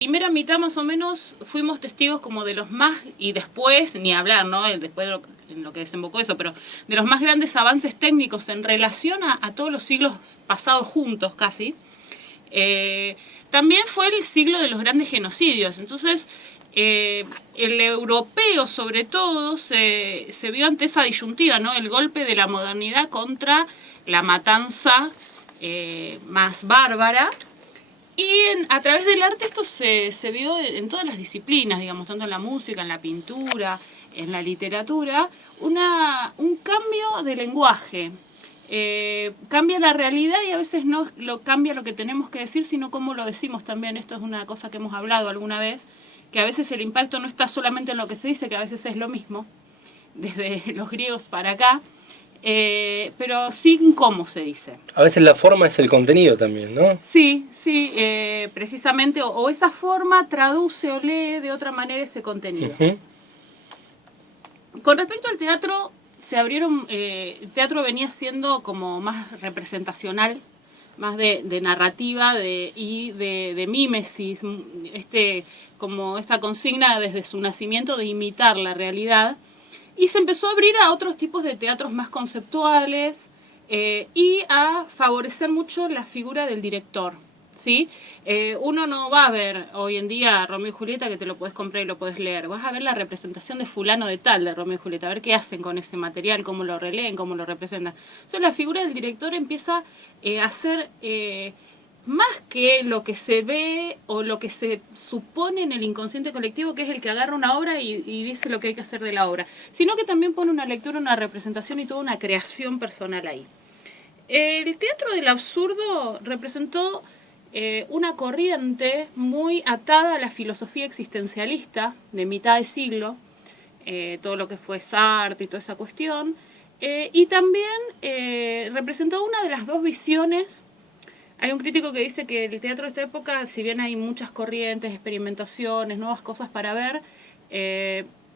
Primera mitad más o menos fuimos testigos como de los más, y después, ni hablar, ¿no? Después en lo que desembocó eso, pero de los más grandes avances técnicos en relación a todos los siglos pasados juntos casi. También fue el siglo de los grandes genocidios. Entonces, el europeo sobre todo se vio ante esa disyuntiva, ¿no? El golpe de la modernidad contra la matanza más bárbara. Y a través del arte esto se vio en todas las disciplinas, digamos, tanto en la música, en la pintura, en la literatura, un cambio de lenguaje. Cambia la realidad y a veces no cambia lo que tenemos que decir, sino cómo lo decimos también. Esto es una cosa que hemos hablado alguna vez, que a veces el impacto no está solamente en lo que se dice, que a veces es lo mismo, desde los griegos para acá, pero sin cómo se dice. A veces la forma es el contenido también, ¿no? Sí, sí, precisamente, o esa forma traduce o lee de otra manera ese contenido. Con respecto al teatro, se abrieron, el teatro venía siendo como más representacional, más de narrativa y de mímesis, como esta consigna desde su nacimiento de imitar la realidad. Y se empezó a abrir a otros tipos de teatros más conceptuales y a favorecer mucho la figura del director, ¿sí? Uno no va a ver hoy en día Romeo y Julieta, que te lo puedes comprar y lo puedes leer. Vas a ver la representación de fulano de tal de Romeo y Julieta, a ver qué hacen con ese material, cómo lo releen, cómo lo representan. Entonces la figura del director empieza a ser... más que lo que se ve o lo que se supone en el inconsciente colectivo, que es el que agarra una obra y dice lo que hay que hacer de la obra, sino que también pone una lectura, una representación y toda una creación personal ahí. El teatro del absurdo representó una corriente muy atada a la filosofía existencialista de mitad de siglo, todo lo que fue Sartre y toda esa cuestión, y también representó una de las dos visiones. Hay un crítico que dice que el teatro de esta época, si bien hay muchas corrientes, experimentaciones, nuevas cosas para ver,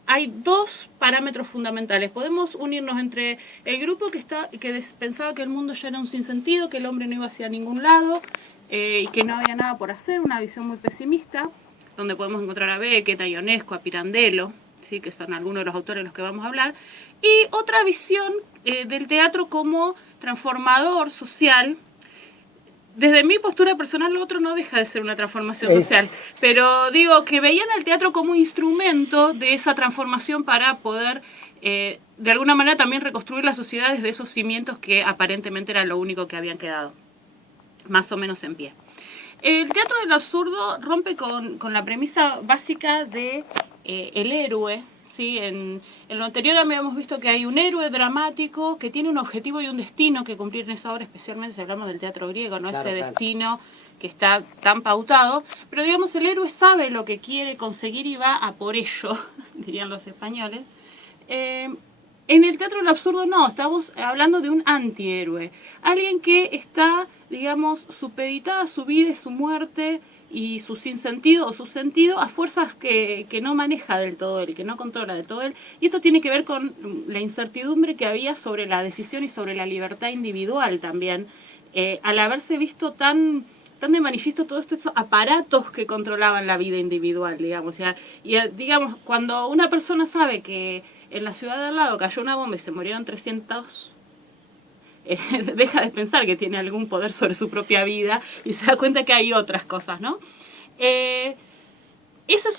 hay dos parámetros fundamentales. Podemos unirnos entre el grupo que pensaba que el mundo ya era un sinsentido, que el hombre no iba hacia ningún lado y que no había nada por hacer, una visión muy pesimista, donde podemos encontrar a Beckett, a Ionesco, a Pirandello, ¿sí? Que son algunos de los autores de los que vamos a hablar, y otra visión del teatro como transformador social. Desde mi postura personal, lo otro no deja de ser una transformación social, pero digo que veían al teatro como instrumento de esa transformación para poder, de alguna manera, también reconstruir la sociedad desde esos cimientos que aparentemente era lo único que habían quedado, más o menos en pie. El teatro del absurdo rompe con la premisa básica de el héroe. ¿Sí? En lo anterior habíamos visto que hay un héroe dramático que tiene un objetivo y un destino que cumplir en esa obra, especialmente si hablamos del teatro griego, ¿no? Claro, ese destino que está tan pautado, pero digamos el héroe sabe lo que quiere conseguir y va a por ello, dirían los españoles. En el teatro del absurdo no, estamos hablando de un antihéroe, alguien que está, digamos, supeditada a su vida y su muerte y su sinsentido o su sentido a fuerzas que no maneja del todo él, que no controla del todo él. Y esto tiene que ver con la incertidumbre que había sobre la decisión y sobre la libertad individual también, al haberse visto tan de manifiesto todos estos aparatos que controlaban la vida individual, digamos. Y digamos, cuando una persona sabe que en la ciudad de al lado cayó una bomba y se murieron 300... deja de pensar que tiene algún poder sobre su propia vida y se da cuenta que hay otras cosas, ¿no? Esa es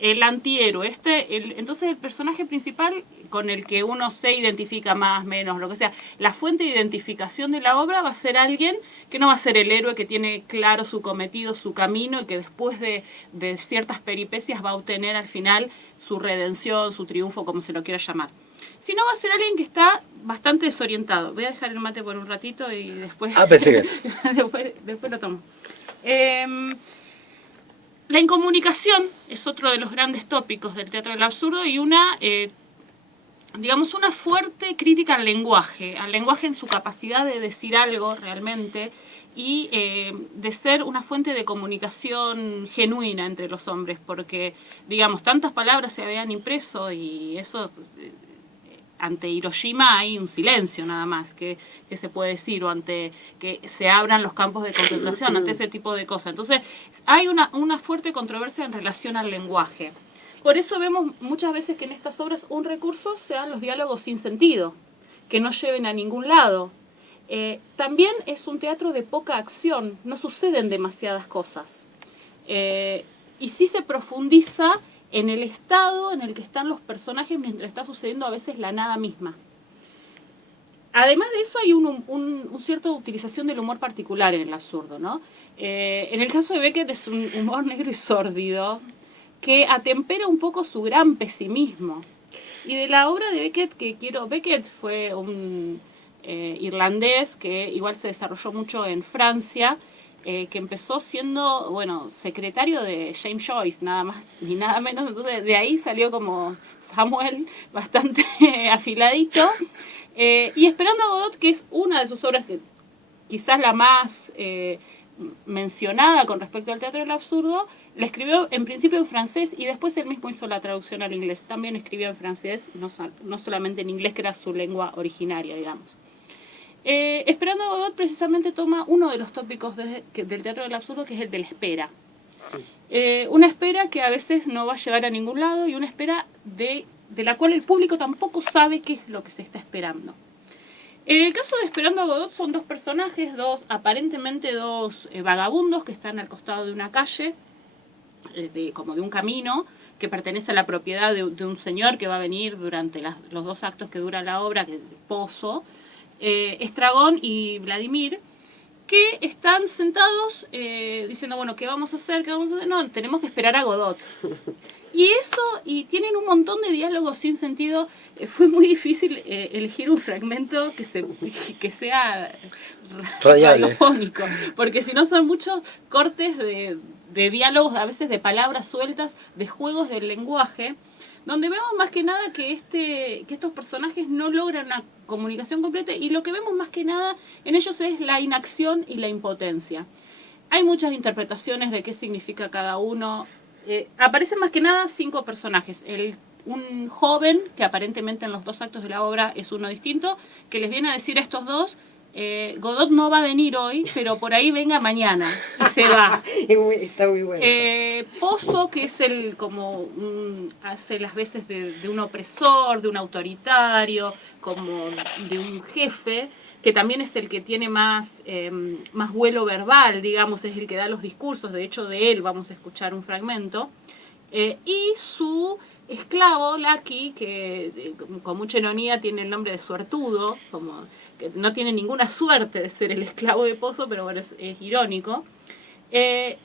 el antihéroe. Entonces el personaje principal con el que uno se identifica más, menos, lo que sea, la fuente de identificación de la obra va a ser alguien que no va a ser el héroe que tiene claro su cometido, su camino y que después de ciertas peripecias va a obtener al final su redención, su triunfo, como se lo quiera llamar. Si no, va a ser alguien que está bastante desorientado. Voy a dejar el mate por un ratito y después... pensé que... después lo tomo. La incomunicación es otro de los grandes tópicos del teatro del absurdo y digamos, una fuerte crítica al lenguaje en su capacidad de decir algo realmente y de ser una fuente de comunicación genuina entre los hombres, porque, digamos, tantas palabras se habían impreso y eso... ante Hiroshima hay un silencio nada más que se puede decir, o ante que se abran los campos de concentración, ante ese tipo de cosas. Entonces hay una fuerte controversia en relación al lenguaje. Por eso vemos muchas veces que en estas obras un recurso sean los diálogos sin sentido, que no lleven a ningún lado. También es un teatro de poca acción, no suceden demasiadas cosas. Y sí se profundiza en el estado en el que están los personajes mientras está sucediendo a veces la nada misma. Además de eso hay un cierta utilización del humor particular en el absurdo, ¿no? En el caso de Beckett es un humor negro y sórdido que atempera un poco su gran pesimismo. Y de la obra de Beckett Beckett fue un irlandés que igual se desarrolló mucho en Francia, que empezó siendo, secretario de James Joyce, nada más ni nada menos. Entonces de ahí salió como Samuel, bastante afiladito. Y Esperando a Godot, que es una de sus obras que quizás la más mencionada con respecto al teatro del absurdo, la escribió en principio en francés y después él mismo hizo la traducción al inglés. También escribió en francés, no solamente en inglés, que era su lengua originaria, digamos. Esperando a Godot precisamente toma uno de los tópicos del teatro del absurdo, que es el de la espera. Una espera que a veces no va a llegar a ningún lado y una espera de la cual el público tampoco sabe qué es lo que se está esperando. En el caso de Esperando a Godot son dos personajes, aparentemente dos vagabundos que están al costado de una calle, como de un camino, que pertenece a la propiedad de un señor que va a venir durante los 2 actos que dura la obra, que es Pozo. Estragón y Vladimir, que están sentados diciendo, bueno, ¿qué vamos a hacer? No, tenemos que esperar a Godot. Y tienen un montón de diálogos sin sentido. Fue muy difícil elegir un fragmento que sea radiofónico, porque si no son muchos cortes de diálogos, a veces de palabras sueltas, de juegos del lenguaje, donde vemos más que nada que estos personajes no logran una comunicación completa, y lo que vemos más que nada en ellos es la inacción y la impotencia. Hay muchas interpretaciones de qué significa cada uno. Aparecen más que nada 5 personajes. Un joven, que aparentemente en los 2 actos de la obra es uno distinto, que les viene a decir a estos dos, Godot no va a venir hoy, pero por ahí venga mañana, y se va. Está muy bueno. Pozo, que es hace las veces de un opresor, de un autoritario, como de un jefe, que también es el que tiene más vuelo verbal, digamos, es el que da los discursos. De hecho, de él vamos a escuchar un fragmento. Y su esclavo, Lucky, que con mucha ironía tiene el nombre de suertudo, como que no tiene ninguna suerte de ser el esclavo de Pozo, pero bueno, es irónico, que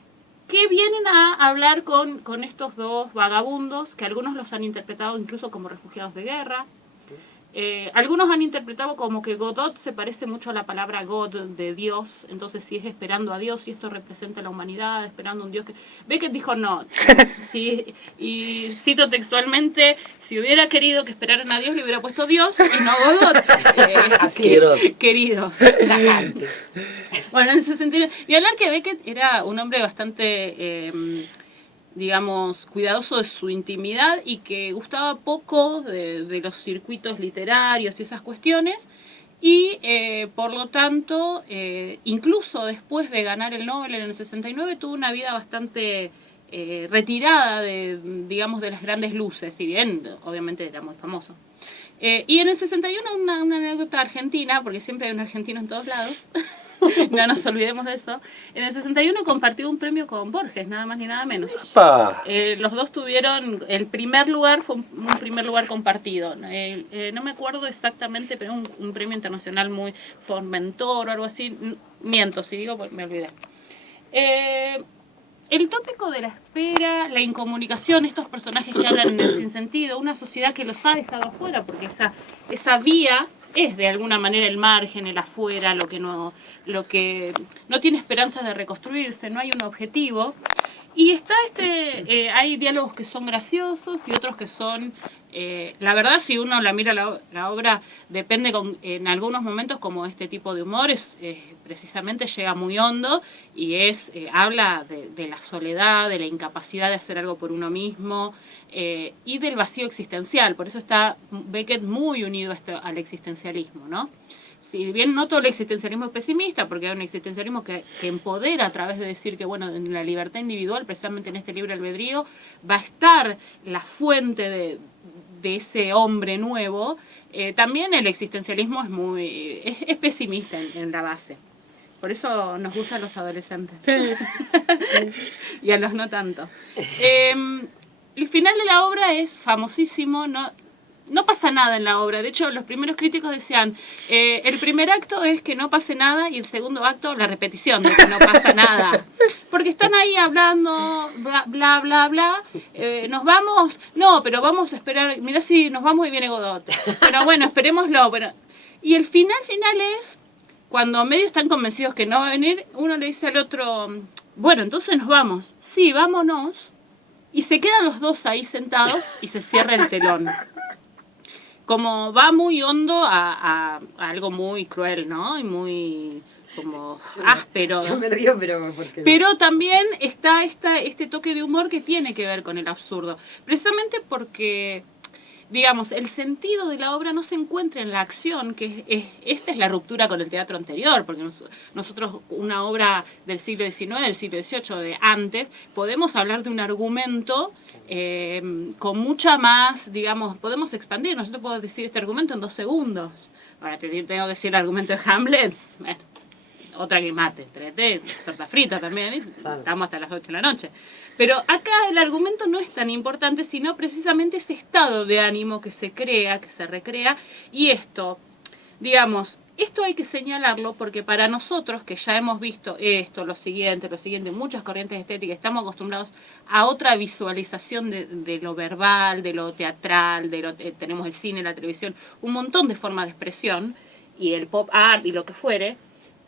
vienen a hablar con estos dos vagabundos, que algunos los han interpretado incluso como refugiados de guerra. Algunos han interpretado como que Godot se parece mucho a la palabra God, de Dios, entonces si es esperando a Dios, y esto representa a la humanidad, esperando a un Dios que... Beckett dijo no, sí, y cito textualmente, si hubiera querido que esperaran a Dios, le hubiera puesto Dios y no Godot. Queridos. Bueno, en ese sentido, y hablar que Beckett era un hombre bastante... digamos, cuidadoso de su intimidad y que gustaba poco de los circuitos literarios y esas cuestiones, y por lo tanto, incluso después de ganar el Nobel en el 69, tuvo una vida bastante retirada de las grandes luces, si bien obviamente era muy famoso. Y en el 61 una anécdota argentina, porque siempre hay un argentino en todos lados, no nos olvidemos de eso. En el 61 compartió un premio con Borges, nada más ni nada menos. Los dos tuvieron, el primer lugar fue un primer lugar compartido. No me acuerdo exactamente, pero un premio internacional muy Formentor o algo así. Miento, si digo, pues me olvidé. El tópico de la espera, la incomunicación, estos personajes que hablan en el sinsentido, una sociedad que los ha dejado afuera, porque esa vía es de alguna manera el margen, el afuera, lo que no tiene esperanzas de reconstruirse, no hay un objetivo. Y está hay diálogos que son graciosos y otros que son La verdad, si uno la mira la obra, depende en algunos momentos como este tipo de humor precisamente llega muy hondo y habla de la soledad, de la incapacidad de hacer algo por uno mismo y del vacío existencial. Por eso está Beckett muy unido al existencialismo, ¿no? Si bien no todo el existencialismo es pesimista, porque hay un existencialismo que empodera a través de decir que, bueno, en la libertad individual, precisamente en este libre albedrío, va a estar la fuente de ese hombre nuevo, también el existencialismo es pesimista en la base. Por eso nos gustan los adolescentes. Y a los no tanto. El final de la obra es famosísimo, no pasa nada en la obra. De hecho, los primeros críticos decían, el primer acto es que no pase nada y el segundo acto la repetición de que no pasa nada. Porque están ahí hablando, bla, bla, bla, bla. ¿Nos vamos? No, pero vamos a esperar. Mirá si nos vamos y viene Godot. Pero bueno, esperémoslo. Y el final es, cuando medio están convencidos que no va a venir, uno le dice al otro, bueno, entonces nos vamos. Sí, vámonos. Y se quedan los dos ahí sentados y se cierra el telón. Como va muy hondo a algo muy cruel, ¿no? Y muy como áspero. Yo me río, pero también está este toque de humor que tiene que ver con el absurdo. Precisamente porque, digamos, el sentido de la obra no se encuentra en la acción, esta es la ruptura con el teatro anterior, porque nosotros, una obra del siglo XIX, del siglo XVIII, de antes, podemos hablar de un argumento con mucha más, digamos, podemos expandirnos. Yo te puedo decir este argumento en 2 segundos. Ahora te tengo que decir el argumento de Hamlet, otra que mate, torta frita también, estamos hasta las 8 de la noche. Pero acá el argumento no es tan importante, sino precisamente ese estado de ánimo que se crea, que se recrea, y esto, digamos, esto hay que señalarlo porque para nosotros, que ya hemos visto esto, lo siguiente, muchas corrientes estéticas, estamos acostumbrados a otra visualización de lo verbal, de lo teatral, tenemos el cine, la televisión, un montón de formas de expresión, y el pop art y lo que fuere,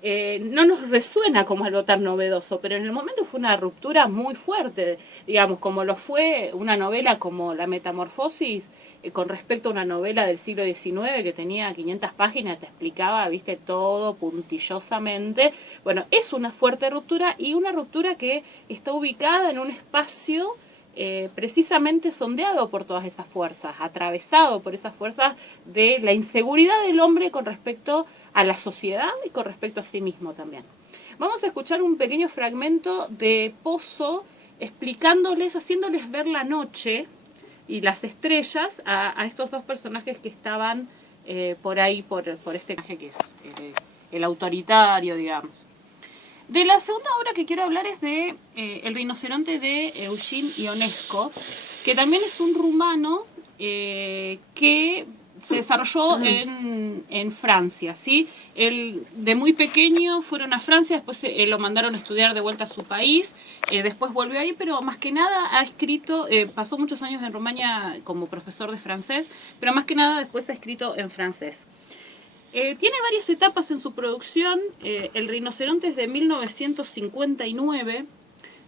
no nos resuena como algo tan novedoso, pero en el momento fue una ruptura muy fuerte, digamos, como lo fue una novela como La Metamorfosis, con respecto a una novela del siglo XIX que tenía 500 páginas, te explicaba, viste, todo puntillosamente. Bueno, es una fuerte ruptura y una ruptura que está ubicada en un espacio precisamente sondeado por todas esas fuerzas, atravesado por esas fuerzas de la inseguridad del hombre con respecto a la sociedad y con respecto a sí mismo también. Vamos a escuchar un pequeño fragmento de Pozo explicándoles, haciéndoles ver la noche y las estrellas a estos dos personajes que estaban por ahí, por este personaje que es el autoritario, digamos. De la segunda obra que quiero hablar es de El rinoceronte de Eugene Ionesco, que también es un rumano que se desarrolló en Francia, ¿sí? Él, de muy pequeño fueron a Francia, después lo mandaron a estudiar de vuelta a su país, después volvió ahí, pero más que nada ha escrito, pasó muchos años en Rumania como profesor de francés, pero más que nada después ha escrito en francés. Tiene varias etapas en su producción. El rinoceronte es de 1959,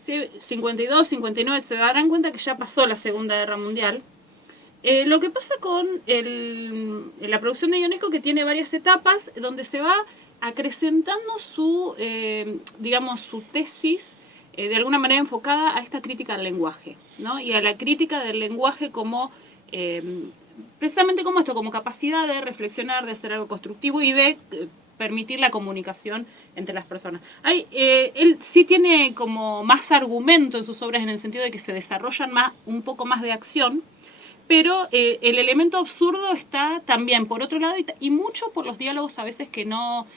¿sí? 52, 59, se darán cuenta que ya pasó la Segunda Guerra Mundial. Lo que pasa con la producción de Ionesco, que tiene varias etapas donde se va acrecentando su tesis, de alguna manera enfocada a esta crítica del lenguaje, ¿no? Y a la crítica del lenguaje como precisamente como esto, como capacidad de reflexionar, de hacer algo constructivo y de permitir la comunicación entre las personas. Él sí tiene como más argumento en sus obras, en el sentido de que se desarrollan un poco más de acción, pero el elemento absurdo está también por otro lado y mucho por los diálogos a veces que no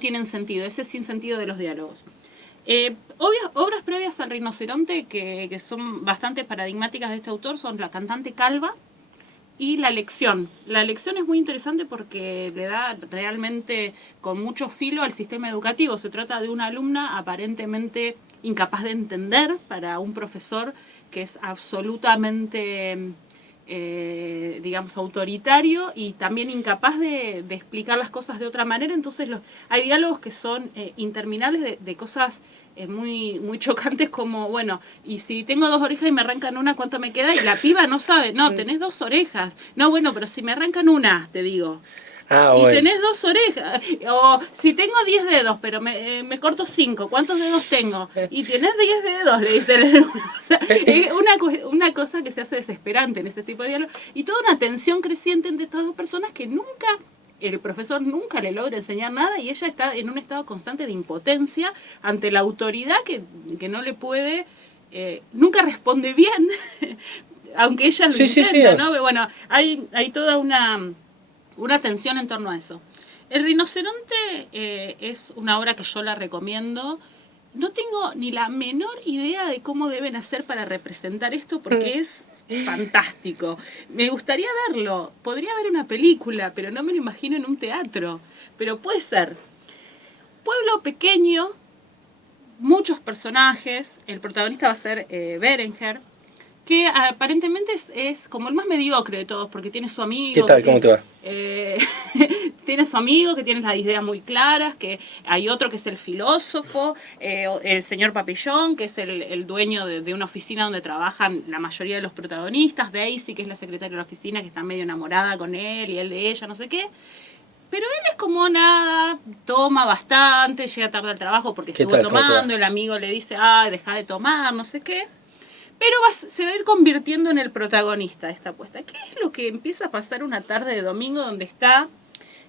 tienen sentido, ese sinsentido de los diálogos. Obras previas al rinoceronte que son bastante paradigmáticas de este autor son La cantante calva y La lección. La lección es muy interesante porque le da realmente con mucho filo al sistema educativo. Se trata de una alumna aparentemente incapaz de entender para un profesor que es absolutamente autoritario y también incapaz de explicar las cosas de otra manera. Entonces hay diálogos que son interminables de cosas muy, muy chocantes como, bueno, y si tengo 2 orejas y me arrancan una, ¿cuánto me queda? Y la piba no sabe, no, tenés 2 orejas. No, bueno, pero si me arrancan una, te digo. Y tenés 2 orejas. O si tengo 10 dedos, pero me corto 5, ¿cuántos dedos tengo? Y tenés 10 dedos, le dice el o sea, es una cosa que se hace desesperante en ese tipo de diálogo. Y toda una tensión creciente entre estas 2 personas que el profesor nunca le logra enseñar nada y ella está en un estado constante de impotencia ante la autoridad que no le puede, nunca responde bien, aunque ella lo intenta, ¿no? Pero bueno, hay toda una tensión en torno a eso. El rinoceronte es una obra que yo la recomiendo. No tengo ni la menor idea de cómo deben hacer para representar esto porque es fantástico. Me gustaría verlo. Podría haber una película, pero no me lo imagino en un teatro. Pero puede ser. Pueblo pequeño, muchos personajes. El protagonista va a ser Berenguer, que aparentemente es como el más mediocre de todos, porque tiene su amigo. ¿Qué tal? ¿Cómo te va? Tiene su amigo que tiene las ideas muy claras, que hay otro que es el filósofo, el señor Papillón, que es el dueño de una oficina donde trabajan la mayoría de los protagonistas, Daisy, que es la secretaria de la oficina, que está medio enamorada con él y él de ella, no sé qué. Pero él es como nada, toma bastante, llega tarde al trabajo porque estuvo tomando, el amigo le dice, deja de tomar, no sé qué. Pero se va a ir convirtiendo en el protagonista de esta apuesta. ¿Qué es lo que empieza a pasar una tarde de domingo donde está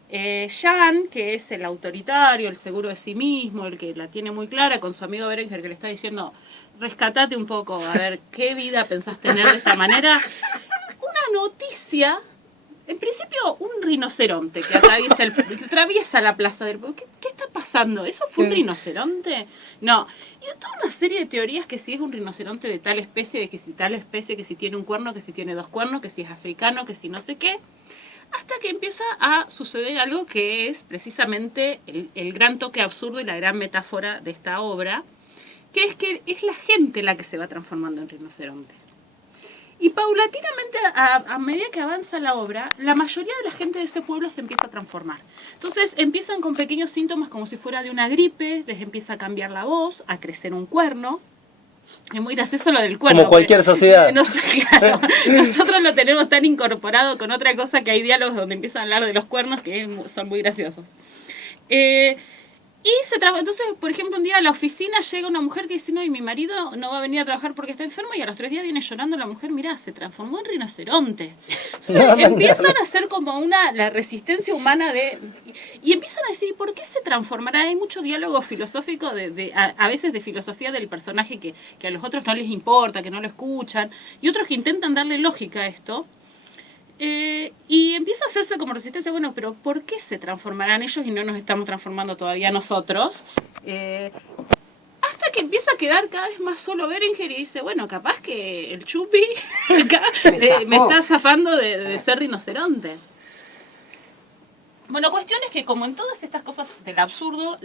Jan, que es el autoritario, el seguro de sí mismo, el que la tiene muy clara, con su amigo Berenguer, que le está diciendo, rescatate un poco, a ver, ¿qué vida pensás tener de esta manera? Una noticia, en principio un rinoceronte que atraviesa la plaza del pueblo. ¿Qué está pasando? ¿Eso fue un rinoceronte? No. Y toda una serie de teorías que si es un rinoceronte de tal especie, de que si tal especie, que si tiene un cuerno, que si tiene 2 cuernos, que si es africano, que si no sé qué. Hasta que empieza a suceder algo que es precisamente el gran toque absurdo y la gran metáfora de esta obra, que es la gente la que se va transformando en rinoceronte. Y paulatinamente, a medida que avanza la obra, la mayoría de la gente de ese pueblo se empieza a transformar. Entonces empiezan con pequeños síntomas como si fuera de una gripe, les empieza a cambiar la voz, a crecer un cuerno. Es muy gracioso lo del cuerno. Como cualquier sociedad. No sé, claro, nosotros lo tenemos tan incorporado con otra cosa que hay diálogos donde empiezan a hablar de los cuernos que son muy graciosos. Y entonces, por ejemplo, un día a la oficina llega una mujer que dice, no, y mi marido no va a venir a trabajar porque está enfermo, y a los 3 días viene llorando la mujer, mirá, se transformó en rinoceronte. Entonces, empiezan a hacer como la resistencia humana y empiezan a decir, ¿por qué se transformará? Hay mucho diálogo filosófico, a veces de filosofía del personaje que a los otros no les importa, que no lo escuchan, y otros que intentan darle lógica a esto. Y empieza a hacerse como resistencia, bueno, pero ¿por qué se transformarán ellos y no nos estamos transformando todavía nosotros? Hasta que empieza a quedar cada vez más solo Berenguer y dice, bueno, capaz que el Chupi acá me está zafando de ser rinoceronte. Bueno, cuestión es que como en todas estas cosas del absurdo,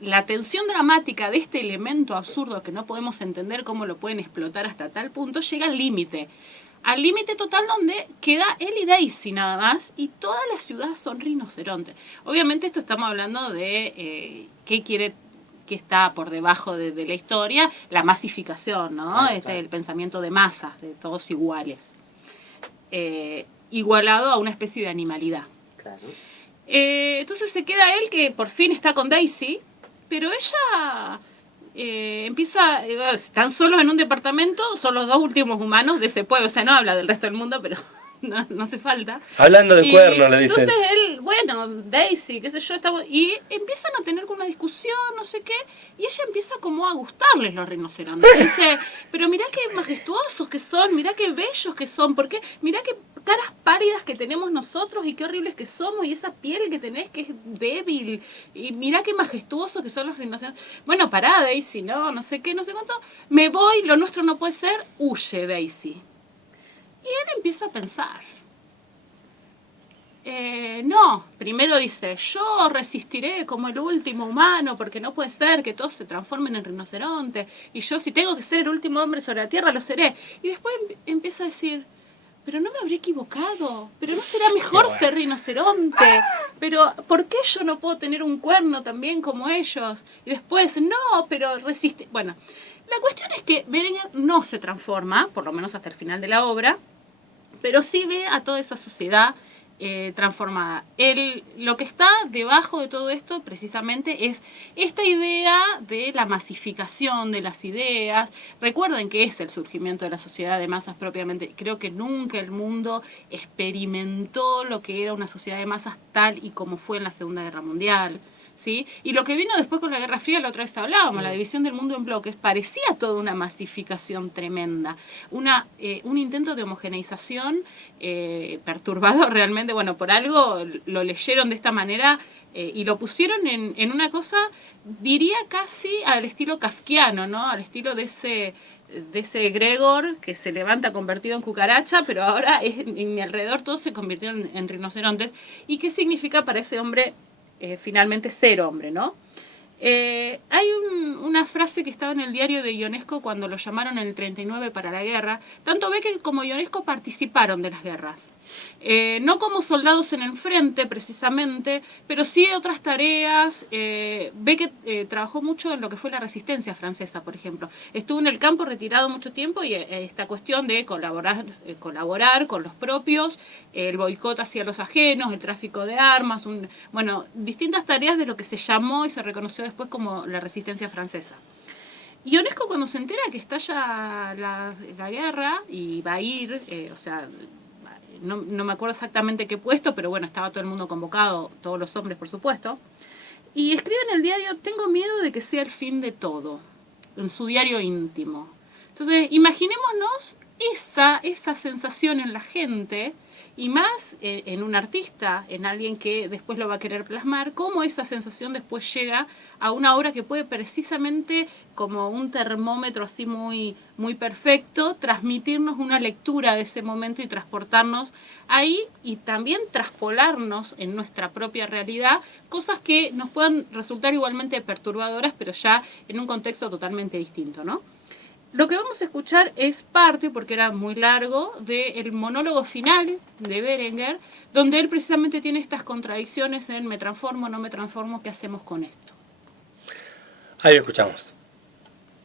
la tensión dramática de este elemento absurdo que no podemos entender cómo lo pueden explotar hasta tal punto, llega al límite total donde queda él y Daisy nada más, y toda la ciudad son rinocerontes. Obviamente esto estamos hablando de qué está por debajo de la historia, la masificación, ¿no? Claro. El pensamiento de masas, de todos iguales, igualado a una especie de animalidad. Claro. Entonces se queda él que por fin está con Daisy, pero ella están solos en un departamento, son los 2 últimos humanos de ese pueblo, o sea, no habla del resto del mundo, pero no hace falta. Hablando de cuerno, le dice. Entonces él, bueno, Daisy, qué sé yo, y empiezan a tener una discusión, no sé qué, y ella empieza como a gustarles los rinocerontes. Dice, pero mirá qué majestuosos que son, mirá qué bellos que son, porque mirá qué caras pálidas que tenemos nosotros y qué horribles que somos, y esa piel que tenés que es débil, y mirá qué majestuosos que son los rinocerontes. Bueno, pará, Daisy, no sé qué, no sé cuánto, me voy, lo nuestro no puede ser, huye Daisy. Y él empieza a pensar. No, primero dice, yo resistiré como el último humano, porque no puede ser que todos se transformen en rinoceronte, y yo si tengo que ser el último hombre sobre la tierra, lo seré. Y después empieza a decir, pero no me habré equivocado, pero no será mejor ser rinoceronte, pero ¿por qué yo no puedo tener un cuerno también como ellos? Y después, no, pero resiste. Bueno, la cuestión es que Berenguer no se transforma, por lo menos hasta el final de la obra, pero sí ve a toda esa sociedad transformada. Lo que está debajo de todo esto precisamente es esta idea de la masificación de las ideas. Recuerden que es el surgimiento de la sociedad de masas propiamente. Creo que nunca el mundo experimentó lo que era una sociedad de masas tal y como fue en la Segunda Guerra Mundial, ¿sí? Y lo que vino después con la Guerra Fría, la otra vez hablábamos, la división del mundo en bloques, parecía toda una masificación tremenda, un intento de homogeneización perturbador realmente. Bueno, por algo lo leyeron de esta manera y lo pusieron en una cosa, diría casi al estilo kafkiano, ¿no? Al estilo de ese Gregor que se levanta convertido en cucaracha, pero ahora en mi alrededor todos se convirtieron en rinocerontes. ¿Y qué significa para ese hombre finalmente ser hombre, ¿no? Hay una frase que estaba en el diario de Ionesco cuando lo llamaron en el 39 para la guerra. Tanto Beckett como Ionesco participaron de las guerras. No como soldados en el frente precisamente, pero sí otras tareas. Beckett trabajó mucho en lo que fue la resistencia francesa, por ejemplo. Estuvo en el campo retirado mucho tiempo y esta cuestión de colaborar con los propios, el boicot hacia los ajenos, el tráfico de armas, distintas tareas de lo que se llamó y se reconoció después como la resistencia francesa. Ionesco, cuando se entera que estalla la guerra y va a ir, no me acuerdo exactamente qué puesto, pero bueno, estaba todo el mundo convocado, todos los hombres por supuesto, y escribe en el diario: tengo miedo de que sea el fin de todo, en su diario íntimo. Entonces, imaginémonos esa sensación en la gente, y más en un artista, en alguien que después lo va a querer plasmar, cómo esa sensación después llega a una obra que puede precisamente, como un termómetro así muy, muy perfecto, transmitirnos una lectura de ese momento y transportarnos ahí, y también traspolarnos en nuestra propia realidad, cosas que nos puedan resultar igualmente perturbadoras, pero ya en un contexto totalmente distinto, ¿no? Lo que vamos a escuchar es parte, porque era muy largo, del monólogo final de Berenguer, donde él precisamente tiene estas contradicciones en me transformo, no me transformo, ¿qué hacemos con esto? Ahí lo escuchamos.